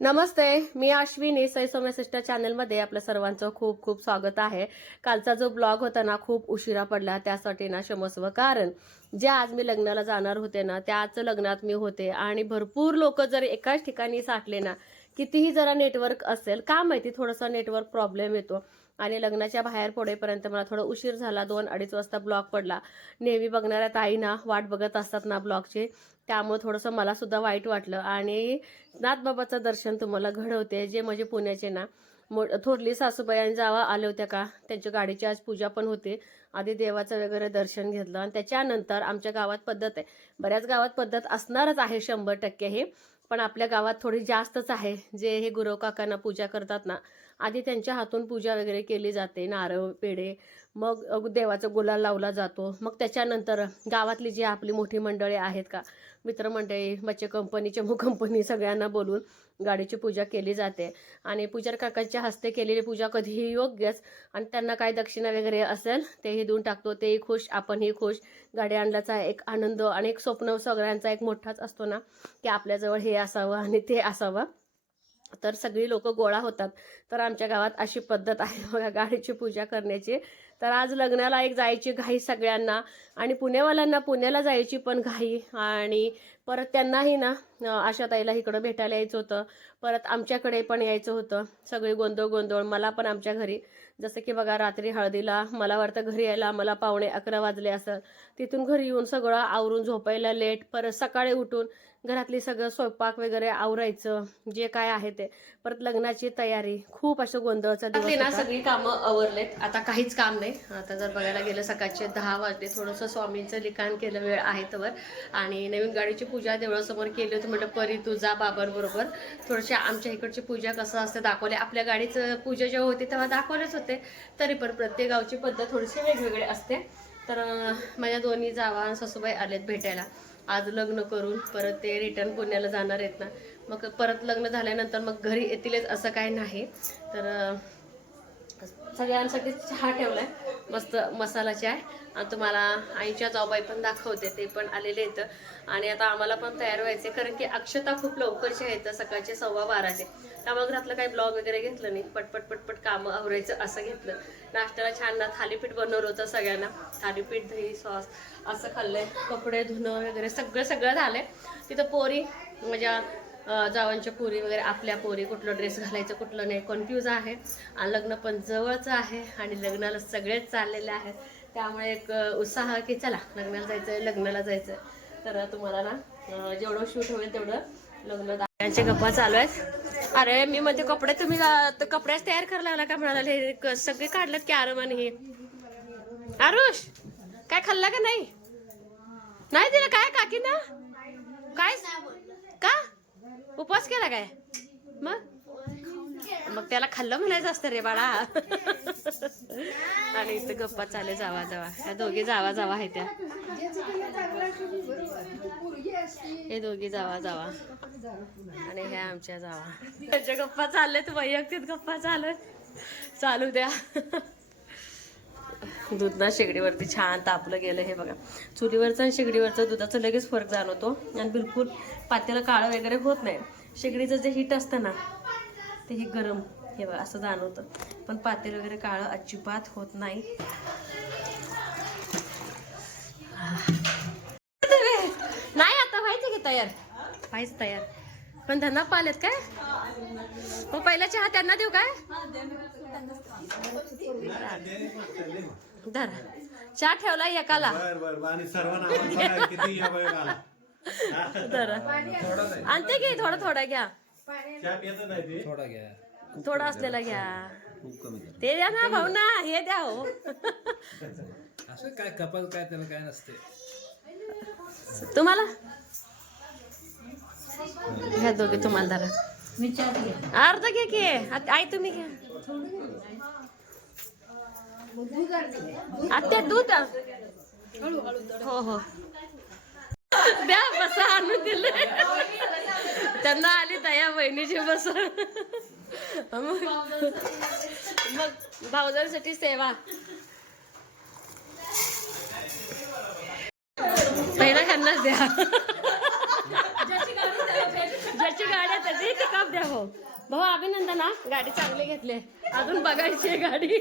नमस्ते, मी अश्विनी सई सौम्य सिस्टर चॅनलमध्ये आपल्या सर्वांचं खूप खूप स्वागत आहे. कालचा जो ब्लॉग होता ना खूप उशिरा पडला, त्यासाठी ना क्षमस्व. कारण जे आज मी लग्नाला जाणार होते ना त्याच लग्नात मी होते आणि भरपूर लोक जर एकाच ठिकाणी साठले ना, कितीही जरा नेटवर्क असेल, का माहिती थोडासा नेटवर्क प्रॉब्लेम येतो आणि लग्नाच्या बाहेर पडेपर्यंत मला थोडा उशीर झाला. 2-2:30 वाजता ब्लॉग पडला. नेहमी बघणाऱ्या ताई ना वाट बघत असतात ना ब्लॉगची, त्यामुळे थोडंसं मला सुद्धा वाईट वाटलं. आणि नाथबाबाचं दर्शन तुम्हाला घडवते, जे म्हणजे पुण्याचे ना थोरली सासूबाई आणि जावा आले होत्या का, त्यांच्या गाडीची आज पूजा पण होती. आधी देवाचं वगैरे दर्शन घेतलं आणि त्याच्यानंतर आमच्या गावात पद्धत आहे, बऱ्याच गावात पद्धत असणारच आहे 100% हे, पण आपल्या गावात थोडी जास्तच आहे. जे हे गुरव काकांना पूजा करतात ना, आधी त्यांच्या हातून पूजा वगैरे केली जाते, नारळ पेढे, मग देवाचा गुलाल लावला जातो. मग त्याच्यानंतर गावातली जी आपली मोठी मंडळी आहेत का, मित्रमंडळी, बच्चे कंपनी, चमू कंपनी, सगळ्यांना बोलून गाडीची पूजा केली जाते. आणि पूजा काकांच्या हस्ते केलेली पूजा कधीही योग्यच. आणि त्यांना काय दक्षिणा वगैरे असेल तेही देऊन टाकतो, तेही खुश, आपणही खुश. गाडी आणल्याचा एक आनंद आणि एक स्वप्न सगळ्यांचा एक मोठाच असतो ना, की आपल्याजवळ हे असावं आणि ते असावं. तर सगळी लोक गोळा होतात. तर आमच्या गावात अशी पद्धत आहे बघा गाडीची पूजा करण्याची. तर आज लग्नाला एक जायची घाई सगळ्यांना, आणि पुणेवाल्यांना पुण्याला जायची पण घाई. आणि परत त्यांनाही ना आशाताईला इकडं भेटायला यायचं होतं, परत आमच्याकडे पण यायचं होतं. सगळी गोंधळ गोंधळ. मला पण आमच्या घरी, जसं की बघा रात्री हळदीला मला वाटतं घरी यायला मला 11:45 वाजले असं. तिथून घरी येऊन सगळं आवरून झोपायला लेट, परत सकाळी उठून घरातली सगळं स्वयंपाक वगैरे आवरायचं, जे काय आहे ते, परत लग्नाची तयारी, खूप असं गोंधळचा दिवस ना. सगळी कामं आवरलेत, आता काहीच काम नाही. आता जर बघायला गेलं सकाळचे 10 वाजले. थोडंसं स्वामींचं लिखाण केलं, वेळ आहे तर. आणि नवीन गाडीची पूजा देवळासमोर केली होती. म्हटलं परी तुझा बाबांबरोबर थोडीशी आमच्या इकडची पूजा कसं असते दाखवले. आपल्या गाडीचं पूजा जेव्हा होती तेव्हा दाखवलेच होते, तरी पण प्रत्येक गावची पद्धत थोडीशी वेगवेगळी असते. तर माझ्या दोन्ही जावा सासूबाई आलेत भेटायला. आज लग्न करून परत ते रिटर्न पुण्याला जाणार आहेत ना, मग परत लग्न झाल्यानंतर मग घरी येतीलच असं काही नाही. तर सगळ्यांसाठी चहा ठेवलाय, मस्त मसाला चहा. आणि तुम्हाला आईच्या जाऊबाई पण दाखवते, ते पण आलेले आहेत. आणि आता आम्हाला पण तयार व्हायचे, कारण की अक्षता खूप लवकरचे आहेत, सकाळचे 12:15. त्यामुळे घरातलं काही ब्लॉग वगैरे घेतलं नाही, पटपट पटपट कामं आवरायचं असं घेतलं. नाश्त्याला छान ना थालीपीठ बनवलं होतं सगळ्यांना, थालीपीठ दही सॉस असं खाल्लंय. कपडे धुणं वगैरे सगळं सगळं झालंय. तिथं पोरी, माझ्या जावांच्या पोरी वगैरे, आपल्या पोरी, कुठलं ड्रेस घालायचं कुठलं नाही कन्फ्यूज आहे. आणि लग्न पण जवळचं आहे आणि लग्नाला सगळेच चाललेले आहेत, त्यामुळे एक उत्साह की चला लग्नाला जायचं आहे, लग्नाला जायचं आहे. तर तुम्हाला ना जेवढं शूट होईल तेवढं लग्न त्यांचे गप्पा चालू आहेत. अरे मी म्हणते कपडे तुम्ही कपड्याच तयार करायला लागला का म्हणाले, सगळे काढलेत की आरामाने. हे आरुष काय खाल्ला का नाही? नाही दिलं काय काकी ना? काय का उपवास केला काय? मग त्याला खाल्लं म्हणायचं असतं रे बाळा. आणि इथं गप्पा चाले जावा जावा, ह्या दोघी जावा जावा आहेत त्या, हे दोघी जावा जावा आणि ह्या आमच्या जावा. त्याच्या गप्पा चाललेत, वैयक्तिक गप्पा चालू द्या. दूध ना शेगडीवरती छान तापलं गेलं. हे बघा चुलीवरचं आणि शेगडीवरचं दुधाचं लगेच फरक जाणवतो, आणि बिलकुल पातेलं काळं वगैरे होत नाही. शेगडीचं जे हीट असतं ना ते ही गरम, हे बघा असं जाणवतं, पण पातेलं वगैरे काळं अजिबात होत नाही. नाही आता व्हायचं की तयार, व्हायचं तयार. पण धना पालेत काय? मग पहिला चहा त्यांना देऊ काय? धर चहा ठेवला एकाला. धर आणते की थोडा थोडा घ्या, थोडा असलेला घ्या. ते द्या ना भाऊ ना, हे द्या हो. असं काय कपाल काय त्याला काय नसते तुम्हाला ह्या दोघे तुम्हाला धरा, अर्ध घे की आई, तुम्ही घ्या. आत्या दूध हो हो द्या, बसा आणून दिले त्यांना, आली दया बहिणीची बस. मग भाऊजांसाठी सेवा. पहिला खान्नाच द्या, ज्याची गाडी आहे क्लाप द्या भाऊ. भाऊ अभिनंदन हा, गाडी चांगली घेतली. अजून बघायची आहे गाडी.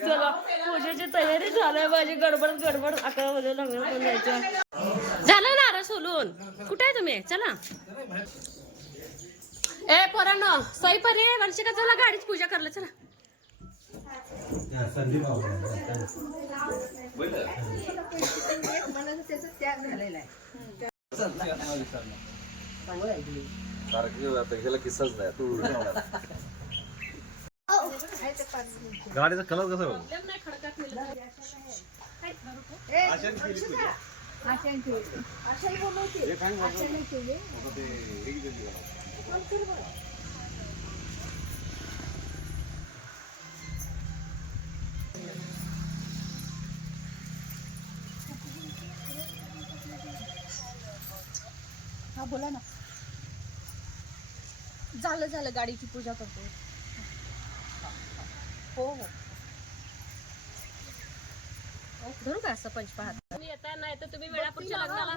चला पूजेची तयारी झाली माझी. गडबड आता म्हणजे लग्न पण जायचं झालं ना. रे सोलून कुठे आहे तुम्ही? चला ए पोरांनो, सई परी वर्षिका चला गाडीची पूजा करलं. चला गाडीचा कलर कसा हा बोला ना. झालं गाडीची पूजा करतो. हो धरू का असं पंचपाहात? तुम्ही येता नाही तर तुम्ही वेळापूरच्या लग्नाला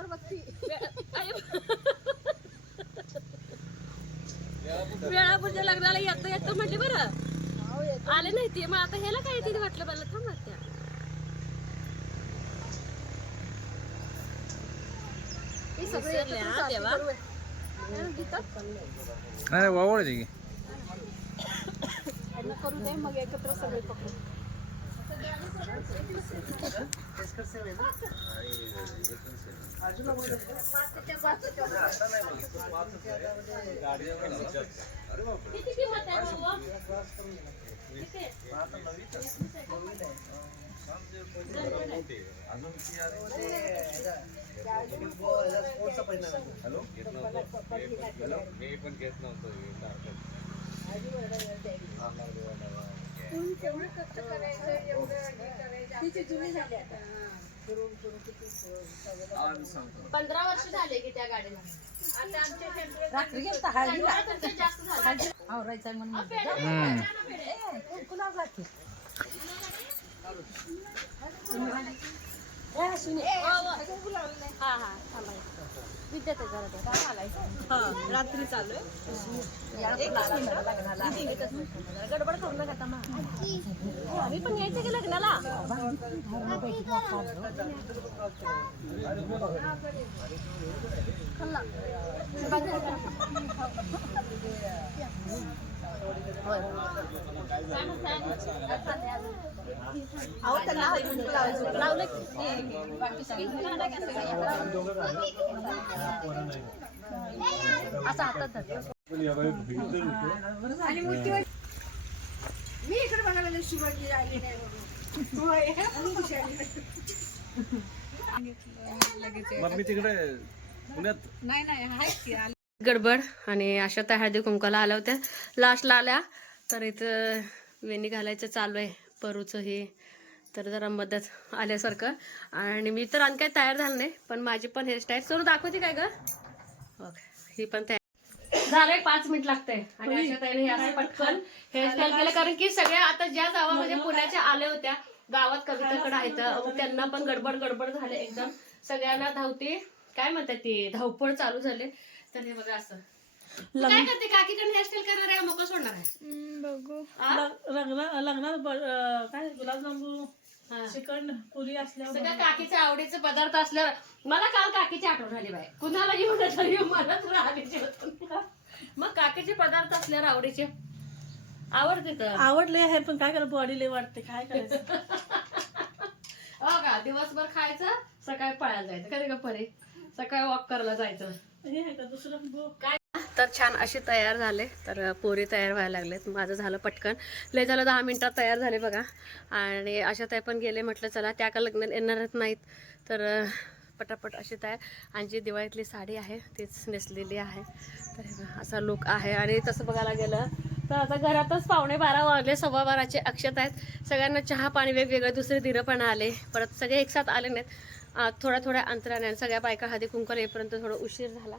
वेळापूरच्या लग्नाला येतो म्हटले बरं. आले नाही ते. मग आता ह्याला काय तिथे वाटलं मला. थांब वाटत्या तेव्हा नाही वावड आहे की करू दे मग एकत्र सगळे पकडू. किती किंमत आहे भाऊ? किती? मी पण घेत नव्हतो. तिची जुनी झाली आता. 15 वर्ष झाले की त्या गाडीला. रात्री गेलता हळदीला. तुमचे जास्त झाले. आवरायचं म्हणून कुणाला लागते? हा हा थांबा. विद्यात जरा द्या. रात्री चालू गडबड करू नका आता मग. आम्ही पण यायचं की लग्नाला. लावलं असं हातात आणि मी इकडे बघायला शिवाजी आली नाही मग मी तिकडे पुण्यात नाही हाय गडबड. आणि अशा त्या हळदी कुंकाला आल्या होत्या. लास्टला आल्या तर इथं वेणी घालायचं चालू आहे परूचं हे. तर जरा मदत आल्यासारखं. आणि मी तर आणि काही तयार झालं नाही. पण माझी पण हेअरस्टाईल सुरू दाखवते काय ग. ओके ही पण तयार झालं. 5 मिनिट लागते. आणि अशा ताईने हे असं पटकन हेअरस्टाईल केलं. कारण की सगळ्या आता ज्या गावामध्ये पुण्याच्या आल्या होत्या गावात कविताकडे आहेत त्यांना पण गडबड झाले एकदम. सगळ्यांना धावते काय म्हणतात ते धावपळ चालू झाले. तर हे बघा असं काय करते काकीकडे हेअरस्टाईल करणार आहे मोकळं सोडणार आहे बघू. लग्नात काय गुलाबजामून चिकन पुरी असल्यावर सगळं काकीचे आवडीचे पदार्थ असल्यावर मला काल काकीची आठवण आली बाय. कुणाला घेऊन मलाच राहिलीचे मग काकीचे पदार्थ असल्यावर आवडीचे आवडते तर आवडले आहे. पण काय करायचं बॉडी लय वाटते. काय करायचं हो का. दिवसभर खायचं सकाळी पळायला जायचं कधी का परे सकाळी वॉक करायला जायचं. हे आहे का दुसरं काय तर छान अशी तयार झाले. तर पोरी तयार व्हायला लागलेत. माझं झालं पटकन. लय झालं 10 मिनिटात तयार झाले बघा. आणि अशा ताई पण गेले. म्हटलं चला त्या का लग्नात येणारच नाहीत तर पटापट अशी तयार. आणि जी दिवाळीतली साडी आहे तीच नेसलेली आहे. तर असा लुक आहे. आणि तसं बघायला गेलं तर आता घरातच 11:15 वाजले. 12:15चे अक्षत आहेत. सगळ्यांना चहा पाणी वेगवेगळे दुसरे धीरं पण आले. परत सगळे एकसाथ आले नाहीत. थोड्या अंतराने. सगळ्या बायका हळदी कुंकवाला येईपर्यंत थोडा उशीर झाला.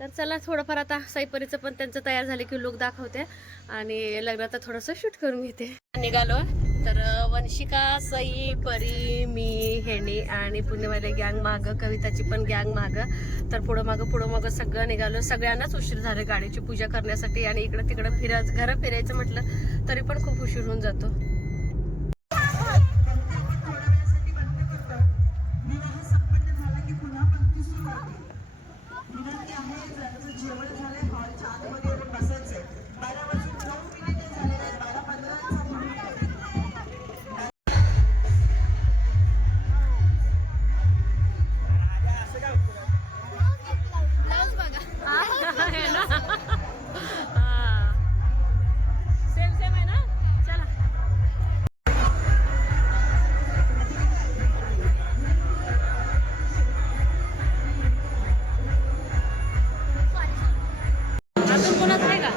तर चला थोडंफार आता साईपरीचं पण त्यांचं तयार झाले की लुक दाखवते. आणि लग्नात थोडंसं शूट करून घेते. निघालो तर वंशिका, सई, परी, मी, हेणी आणि पुणेवाले गँग मागं, कविताची पण गँग मागं. तर पुढं मागं सगळं निघालो. सगळ्यांनाच उशीर झाले गाडीची पूजा करण्यासाठी आणि इकडं तिकडं घरं फिरायचं म्हटलं तरी पण खूप उशीर होऊन जातो. सेम आहे ना. चला अजून कोणाच आहे का?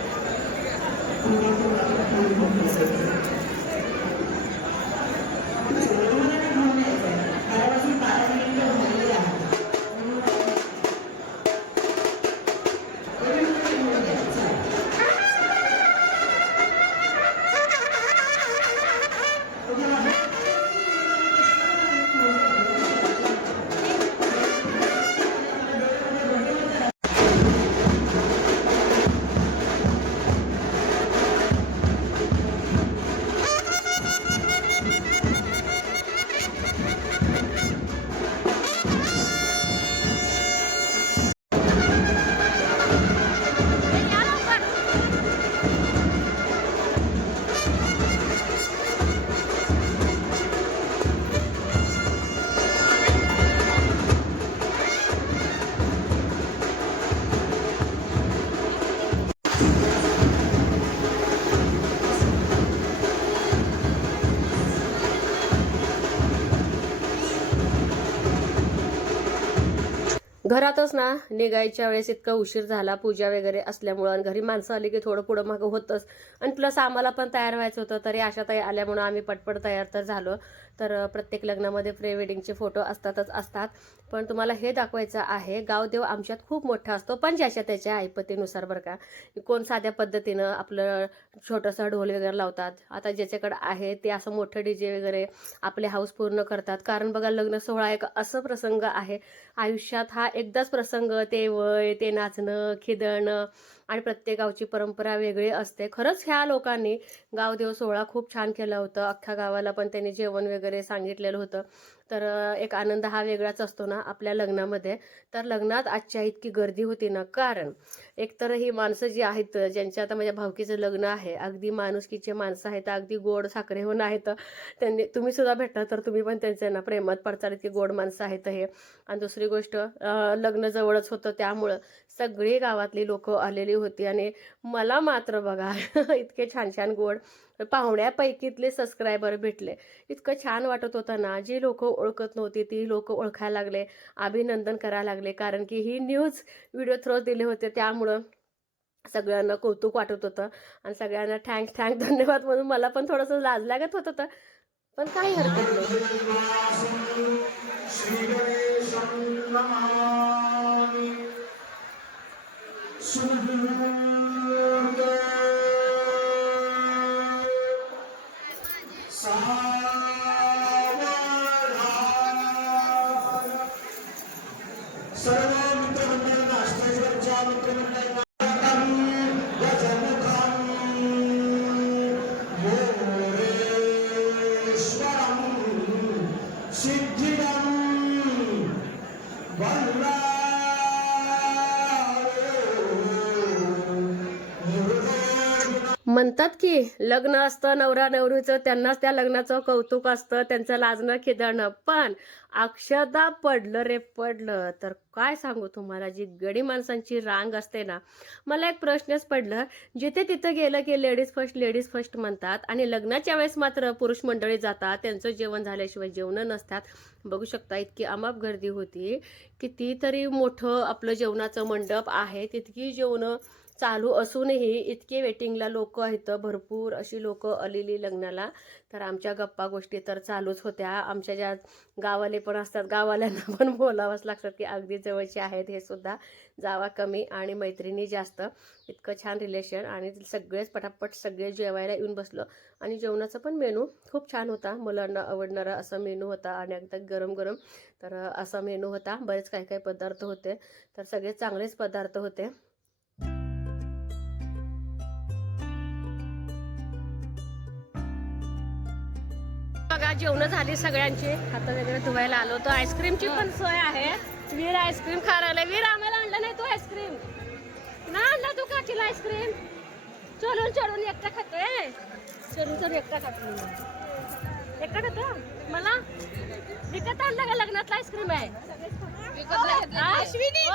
घरातच ना निघायच्या वेळेस इतका उशीर झाला पूजा वगैरे असल्यामुळं आणि घरी माणसं आली की थोडं पुढं मागं होतंच आणि प्लस आम्हाला पण तयार व्हायचं होतं. तरी आशाताई आल्यामुळं आम्ही पटपट तयार तर झालो. तर प्रत्येक लग्नामध्ये प्री वेडिंगचे फोटो असतात. पण तुम्हाला हे दाखवायचं आहे, गावदेव आमच्यात खूप मोठा असतो, पण ज्याच्या त्याच्या ऐपतीनुसार बरं का. कोण साध्या पद्धतीनं आपलं छोटंसं ढोल वगैरे लावतात. आता ज्याच्याकडे आहे ते असं मोठं डीजे वगैरे आपले हाऊस पूर्ण करतात. कारण बघा लग्न सोहळा एक असं प्रसंग आहे आयुष्यात, हा एकदाच प्रसंग. ते वय, ते नाचणं, खिदळणं आणि प्रत्येक गावची परंपरा वेगळी असते. खरंच ह्या लोकांनी गावदेव सोहळा खूप छान केला होता. अख्ख्या गावाला पण त्यांनी जेवण वगैरे सांगितलेलं होतं. तर एक आनंद हा वेगळाच असतो ना आपल्या लग्नामध्ये. तर लग्नात आजच्या इतकी गर्दी होती ना, कारण एकतर ही माणसं जी आहेत ज्यांच्या आता माझ्या भावकीचं लग्न आहे, अगदी माणुसकीचे माणसं आहेत, अगदी गोड साखरेहून आहेत. त्यांनी तुम्ही सुद्धा भेटला तर तुम्ही पण त्यांचे ना प्रेमात पडचाल, इतकी गोड माणसं आहेत हे. आणि दुसरी गोष्ट लग्न जवळच होतं त्यामुळं सगळी गावातली लोक आलेली होती. आणि मला मात्र बघा इतके छान छान गोड पाहुण्यापैकीतले सबस्क्रायबर भेटले. इतकं छान वाटत होतं ना. जी लोक ओळखत नव्हती ती लोक ओळखायला लागले, अभिनंदन करायला लागले. कारण की ही न्यूज व्हिडिओ थ्रू दिले होते त्यामुळं सगळ्यांना कौतुक वाटत होतं आणि सगळ्यांना थँक्स धन्यवाद म्हणून मला पण थोडंसं लाज लागत होतं. पण काही हरकत नाही. सर्व मित्रमंडळांना अष्टेश्वरच्या मित्रमंडळांना सिद्धिदं म्हणतात की लग्न असतं नवरा नवरीचं, त्यांनाच त्या लग्नाचं कौतुक असतं, त्यांचं लाजणं खिदळणं. पण अक्षदा पडलं रे पडलं. तर काय सांगू तुम्हाला, जी गडी माणसांची रांग असते ना. मला एक प्रश्नच पडलं, जिथे तिथं गेलं की लेडीज फर्स्ट म्हणतात आणि लग्नाच्या वेळेस मात्र पुरुष मंडळी जातात, त्यांचं जेवण झाल्याशिवाय जेवण नसतात. बघू शकता इतकी अमाप गर्दी होती. कितीतरी मोठं आपलं जेवणाचं मंडप आहे, तितकी जेवणं चालू असूनही इतके वेटिंगला लोक आहेत, भरपूर अशी लोक आलेली लग्नाला. तर आमच्या गप्पा गोष्टी तर चालूच होत्या. आमच्या ज्या गावाले पण असतात, गावाल्यांना पण बोलावंच लागतात की अगदी जवळचे आहेत हे सुद्धा. जावा कमी आणि मैत्रिणी जास्त. इतकं छान रिलेशन आणि सगळेच पटापट सगळे जेवायला येऊन बसलो. आणि जेवणाचा पण मेनू खूप छान होता, मुलांना आवडणारा असा मेनू होता आणि अगदी गरम गरम. तर असा मेनू होता, बरेच काही काही पदार्थ होते, तर सगळे चांगलेच पदार्थ होते. बघा जेवण झाली सगळ्यांची, हात वगैरे धुवायला आलो. तर आईस्क्रीमची पण सोय आहे. वीर आईस्क्रीम खायला. वीर आम्हाला आणलं नाही तू आईस्क्रीम ना, आणला तू काकीला आईस्क्रीम. चढून चढून एकटा खातोय, चढून चढून एकटा खातो. एकटा खातो. मला विकत आणलं का? लग्नातला आईस्क्रीम आहे. अश्विनी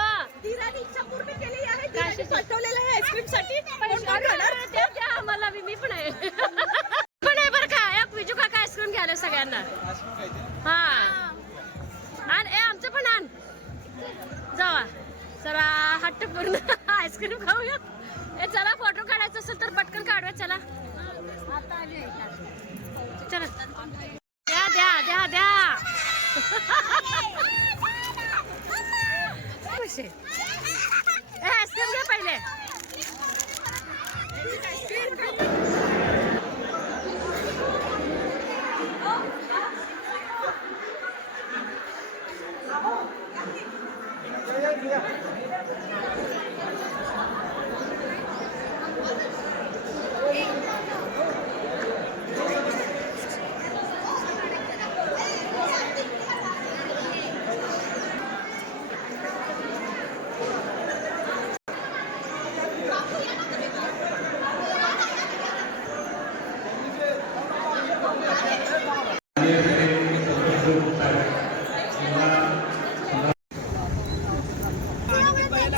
धीराने इच्छा पूर्ण केली आहे. धीराने पटवलेलं आहे आईस्क्रीम साठी. आम्हाला मी पण आहे. पण आहे बरं का, एक विजू काका आईस्क्रीम घ्यायला सगळ्यांना. हा आणि आमचं पण आण जावा जरा हट्ट पूर्ण आईस्क्रीम खाऊया. चला फोटो काढायचा असेल तर पटकन काढूया. चला चला द्या द्या द्या द्या. आईस्क्रीम घे पहिले.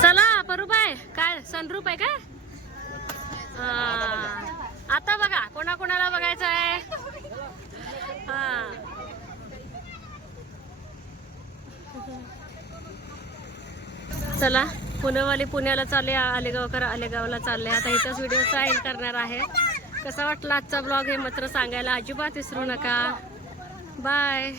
चला परूबाई, काय सनरूप आहे काय? आता बघा कोणाकोणाला बघायचं आहे. चला पुणेवाली पुण्याला चालले, आलेगावकर आलेगावला चालले. आता इथंच व्हिडिओचा एंड करणार आहे. कसा वाटला आजचा ब्लॉग हे मात्र सांगायला अजिबात विसरू नका. बाय.